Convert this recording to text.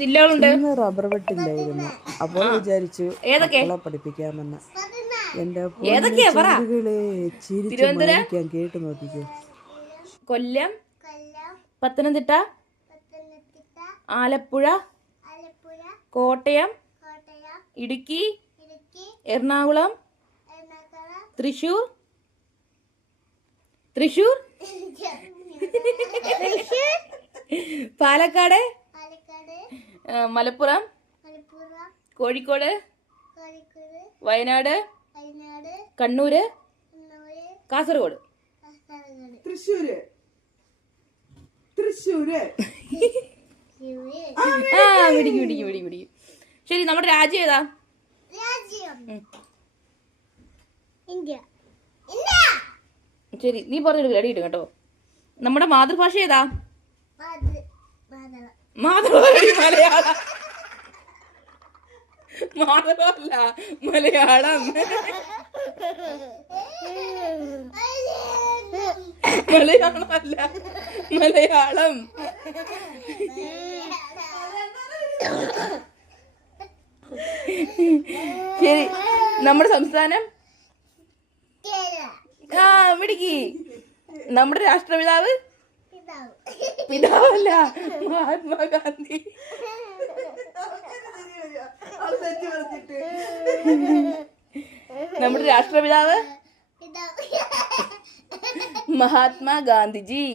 ജില്ലകളുണ്ട്. ഇന്ന് റബ്ബർ വെട്ടില്ലായിരുന്നു, അപ്പോൾ വിചാരിച്ചു മക്കളെ പഠിപ്പിക്കാമെന്ന്. എന്റെ പൊന്നുകളെ ചിരിച്ചു മരിക്കാൻ കേട്ടു നോക്കിക്കോ. കൊല്ലം, പത്തനംതിട്ട, ആലപ്പുഴ, കോട്ടയം, ഇടുക്കി, എറണാകുളം, തൃശൂർ, പാലക്കാട്, മലപ്പുറം, കോഴിക്കോട്, വയനാട്, കണ്ണൂര്, കാസർഗോഡ്. തൃശ്ശൂര് പിടിക്കും. ശരി, നമ്മുടെ രാജ്യം ഏതാ? ശരി, നീ പറഞ്ഞു റെഡി ഇടും കേട്ടോ. നമ്മുടെ മാതൃഭാഷ ഏതാ? മലയാളം. മാതൃമല്ല, മലയാളം. മലയാളമല്ല, മലയാളം. ശരി, നമ്മുടെ സംസ്ഥാനം? മിടുക്കി. നമ്മുടെ രാഷ്ട്രപിതാവ്? പിതാവല്ല, മഹാത്മാഗാന്ധി. നമ്മുടെ രാഷ്ട്രപിതാവ്? മഹാത്മാ ഗാന്ധിജി.